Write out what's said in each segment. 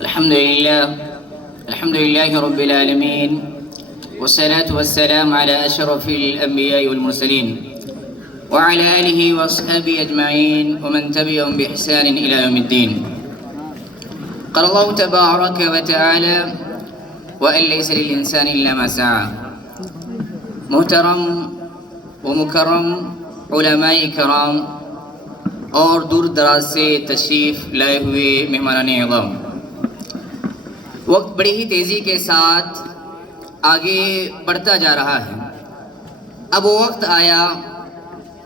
الحمد لله رب العالمين والصلاة والسلام على أشرف الأنبياء والمرسلين وعلى آله وأصحابه أجمعين ومن تبعهم بإحسان إلى يوم الدين. قال الله تبارك وتعالى وأن ليس للإنسان إلا ما سعى. محترم و مکرم علماء کرام اور دور دراز سے تشریف لائے ہوئے مہمانان اعظم، وقت بڑی ہی تیزی کے ساتھ آگے بڑھتا جا رہا ہے. اب وہ وقت آیا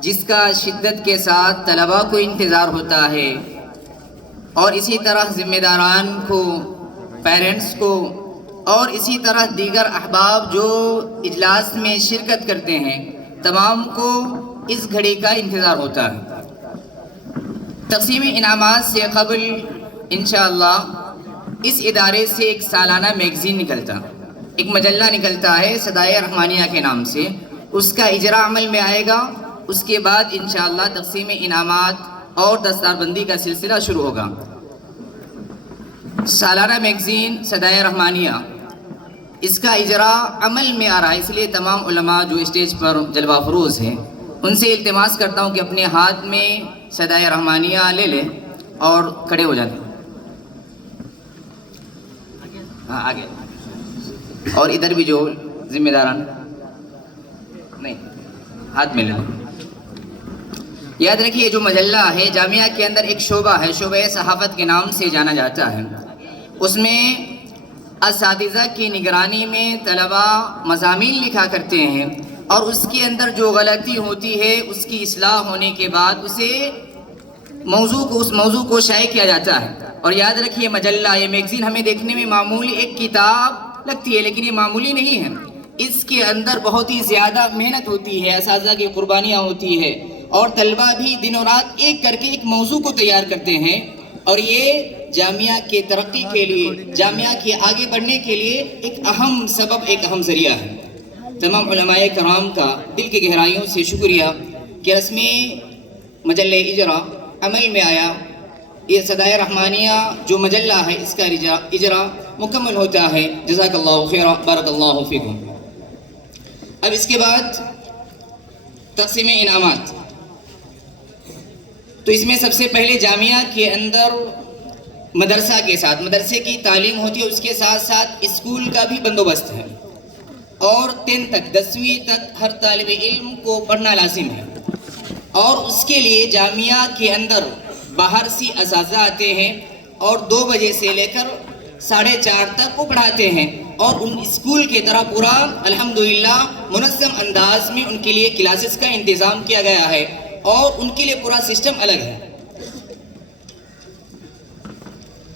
جس کا شدت کے ساتھ طلباء کو انتظار ہوتا ہے، اور اسی طرح ذمہ داران کو، پیرنٹس کو، اور اسی طرح دیگر احباب جو اجلاس میں شرکت کرتے ہیں، تمام کو اس گھڑی کا انتظار ہوتا ہے. تقسیم انعامات سے قبل انشاءاللہ اس ادارے سے ایک سالانہ میگزین نکلتا، ایک مجلہ نکلتا ہے صدائے رحمانیہ کے نام سے. اس کا اجرا عمل میں آئے گا. اس کے بعد انشاءاللہ تقسیم انعامات اور دستار بندی کا سلسلہ شروع ہوگا. سالانہ میگزین صدائے رحمانیہ، اس کا اجرا عمل میں آ رہا ہے، اس لیے تمام علماء جو اسٹیج پر جلوہ فروز ہیں ان سے التماس کرتا ہوں کہ اپنے ہاتھ میں صدائے رحمانیہ لے لیں اور کھڑے ہو جائیں. ہاں آگے. اور ادھر بھی جو ذمہ داران نہیں ہاتھ میں لے لیں. یاد رکھیے جو مجلہ ہے جامعہ کے اندر ایک شعبہ ہے، شعبہ صحافت کے نام سے جانا جاتا ہے. اس میں اساتذہ کی نگرانی میں طلباء مضامین لکھا کرتے ہیں، اور اس کے اندر جو غلطی ہوتی ہے اس کی اصلاح ہونے کے بعد اس موضوع کو شائع کیا جاتا ہے. اور یاد رکھیے مجلہ، یہ میگزین ہمیں دیکھنے میں معمولی ایک کتاب لگتی ہے، لیکن یہ معمولی نہیں ہے. اس کے اندر بہت ہی زیادہ محنت ہوتی ہے، اساتذہ کی قربانیاں ہوتی ہے، اور طلباء بھی دن و رات ایک کر کے ایک موضوع کو تیار کرتے ہیں. اور یہ جامعہ کے ترقی کے لیے، جامعہ کے آگے بڑھنے کے لیے ایک اہم سبب، ایک اہم ذریعہ ہے. تمام علماء کرام کا دل کی گہرائیوں سے شکریہ کہ رسمی مجلہ اجرا عمل میں آیا. یہ صدائے رحمانیہ جو مجلہ ہے اس کا اجرا مکمل ہوتا ہے. جزاک اللہ خیر، بارک اللہ فیکم. اب اس کے بعد تقسیم انعامات. تو اس میں سب سے پہلے جامعہ کے اندر مدرسہ کے ساتھ، مدرسے کی تعلیم ہوتی ہے، اس کے ساتھ ساتھ اسکول کا بھی بندوبست ہے، اور 10 تک 10ویں تک ہر طالب علم کو پڑھنا لازم ہے. اور اس کے لیے جامعہ کے اندر باہر سے اساتذہ آتے ہیں، اور 2 بجے سے لے کر 4:30 تک وہ پڑھاتے ہیں. اور ان اسکول کی طرح پورا الحمدللہ منظم انداز میں ان کے لیے کلاسز کا انتظام کیا گیا ہے، اور ان کے لیے پورا سسٹم الگ ہے.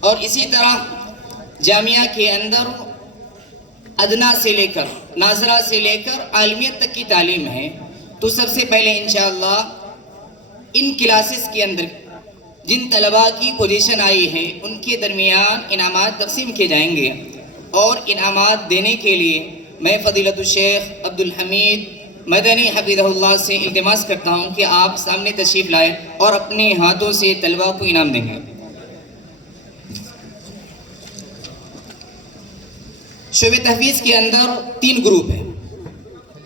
اور اسی طرح جامعہ کے اندر ادنا سے لے کر ناظرہ سے لے کر عالمیت تک کی تعلیم ہے. تو سب سے پہلے انشاءاللہ ان کلاسز کے اندر جن طلباء کی پوزیشن آئی ہے ان کے درمیان انعامات تقسیم کیے جائیں گے. اور انعامات دینے کے لیے میں فضیلت الشیخ عبدالحمید مدنی حفظہ اللہ سے التماس کرتا ہوں کہ آپ سامنے تشریف لائیں اور اپنے ہاتھوں سے طلباء کو انعام دیں گے. شعبہ تحفیظ کے اندر 3 گروپ ہیں.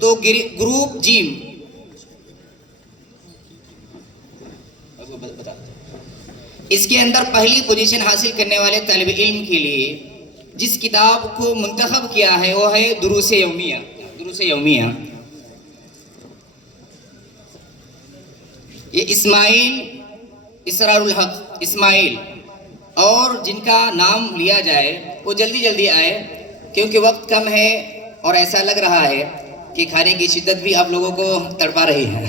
تو گروپ جیم، اس کے اندر پہلی پوزیشن حاصل کرنے والے طالب علم کے لیے جس کتاب کو منتخب کیا ہے وہ ہے دروس یومیہ. دروس یومیہ یہ اسماعیل اسرار الحق اسماعیل، اور جن کا نام لیا جائے وہ جلدی جلدی آئے کیونکہ وقت کم ہے، اور ایسا لگ رہا ہے کہ کھانے کی شدت بھی آپ لوگوں کو تڑپا رہی ہے.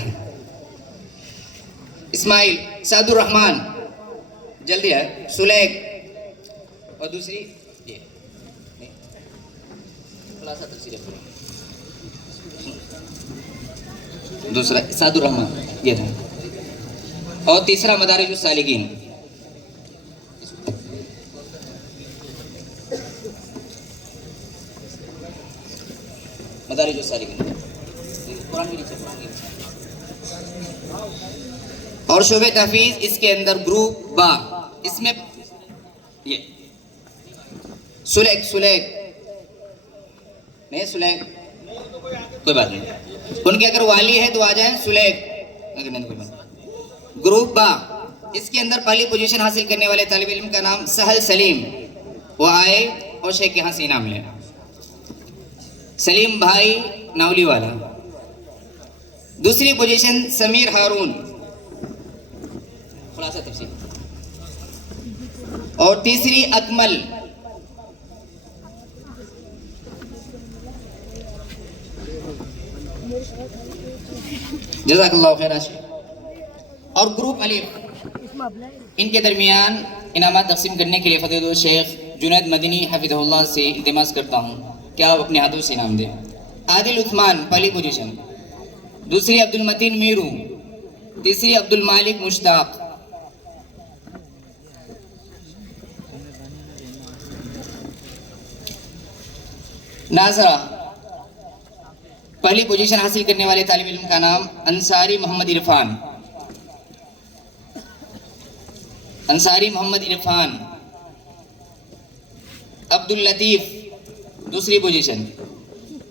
اسماعیل، سعد الرحمن جلدی ہے، سلیق، اور دوسری دوسرا سعد الرحمن یہ تھا، اور تیسرا مدارج السالکین. مدارج السالکین اور شعبہ تحفیظ اس کے اندر گروپ با. اس میں یہ سلیک نہیں، سلیک کوئی بات نہیں، ان کے اگر والی ہے تو آ جائیں سلیک. گروپ با، اس کے اندر پہلی پوزیشن حاصل کرنے والے طالب علم کا نام سہل سلیم، وہ آئے اور شیخ کے ہاں سے انعام لیں. سلیم بھائی ناولی والا. دوسری پوزیشن سمیر ہارون، خلاصہ تفصیل. اور تیسری اکمل. جزاک اللہ خیر. اور گروپ الف، ان کے درمیان انعامات تقسیم کرنے کے لیے فضیلت الشیخ جنید مدنی حفظہ اللہ سے التماس کرتا ہوں کہ آپ اپنے ہاتھوں سے انعام دیں. عادل عثمان پہلی پوزیشن. دوسری عبد المتین میرو. تیسری عبد المالک مشتاق. ناظرہ، پہلی پوزیشن حاصل کرنے والے طالب علم کا نام انصاری محمد عرفان. انصاری محمد عرفان. عبد اللطیف دوسری پوزیشن.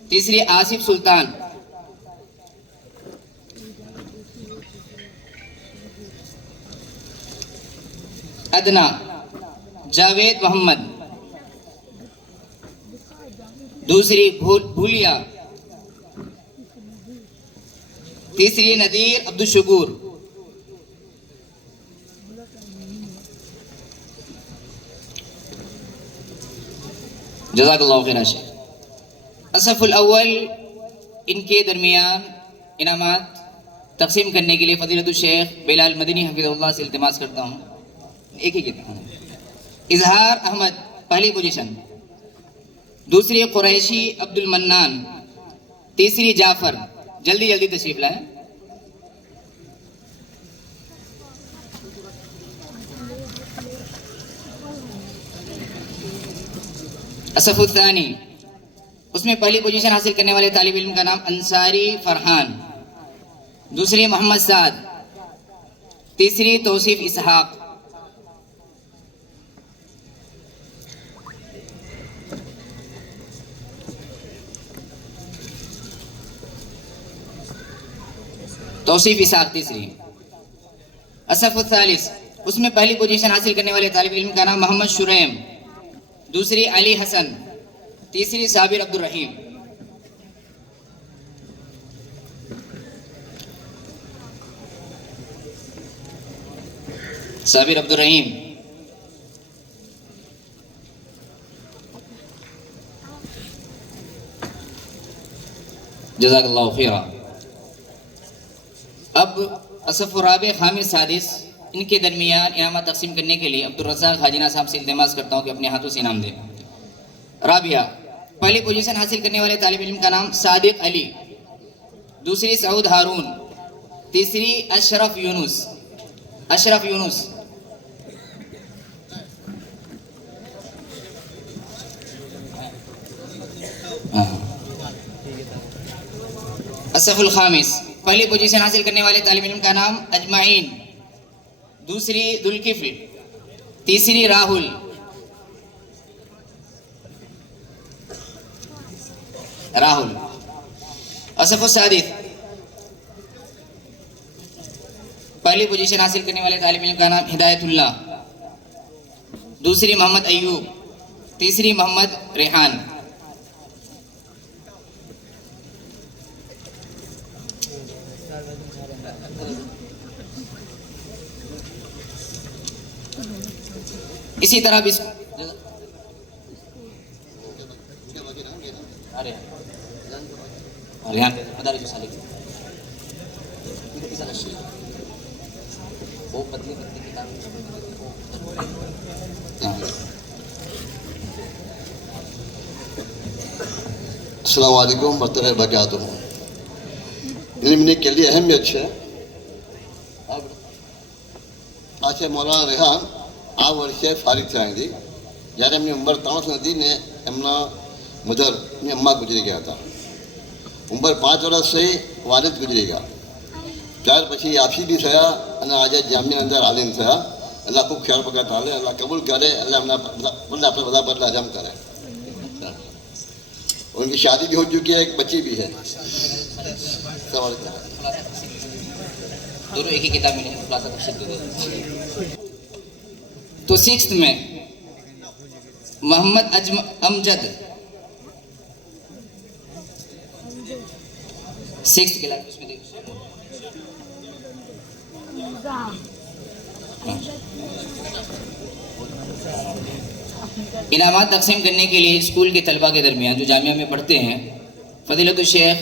تیسری آصف سلطان. ادنا جاوید محمد. دوسری بھولیا. تیسری نذیر عبد الشکور. جزاک اللہ خیر. الصف الاول، ان کے درمیان انعامات تقسیم کرنے کے لیے فضیلت الشیخ بلال مدنی حفظہ اللہ سے التماس کرتا ہوں. ایک ہی کہتا ہوں. اظہار احمد پہلی پوزیشن. دوسری قریشی عبد المنان. تیسری جعفر. جلدی جلدی تشریف لائیں. الصف الثانی، اس میں پہلی پوزیشن حاصل کرنے والے طالب علم کا نام انصاری فرحان. دوسری محمد سعد. تیسری توصیف اسحاق. توصیف اسحاق تیسری. الصف الثالث، اس میں پہلی پوزیشن حاصل کرنے والے طالب علم کا نام محمد شریم. دوسری علی حسن. تیسری صابر عبد الرحیم. صابر عبد الرحیم. جزاک اللہ خیرہ. اب الصف الرابع خامس سادس، ان کے درمیان انعامات تقسیم کرنے کے لیے عبد الرزاق حاجینا صاحب سے التماس کرتا ہوں کہ اپنے ہاتھوں سے انعام دیں. رابعہ، پہلی پوزیشن حاصل کرنے والے طالب علم کا نام صادق علی. دوسری سعود ہارون. تیسری اشرف یونس. الصف الخامس، پہلی پوزیشن حاصل کرنے والے طالب علم کا نام اجمعین. دوسری ذوالکفل. تیسری راہل. الصف السادس، پہلی پوزیشن حاصل کرنے والے طالب علم کا نام ہدایت اللہ. دوسری محمد ایوب. تیسری محمد ریحان. اسی طرح بھی السلام علیکم ورحمۃ اللہ وبرکاتہ. علم کے لیے اہمیت ہے. آج مولانا ریحان આ વર્ષે ફારિગ થયા હતી. જ્યારે એમની ઉંમર 3 હતી ને એમના મધર એમની અમ્મા ગુજરી ગયા હતા. ઉંમર 5 વર્ષ થઈ વાલિદ ગુજરી ગયા. ત્યાર પછી આફી બી થયા અને આજે જામિયા અંદર આલિમ થયા اللہ خوب خیال پکا تعالی اللہ قبول کرے، اللہ اپنا وضا بدلہ جم کرے. ان کی شادی بھی ہو چکی ہے، ایک بچی بھی ہے. سوال دونوں ایک ہی کتاب میں خلاصہ تفصیل دے دیں. تو 6th میں محمد امجد 6th کلاس اس میں دیکھو. انعامات تقسیم کرنے کے لیے اسکول کے طلباء کے درمیان جو جامعہ میں پڑھتے ہیں فضیلت الشیخ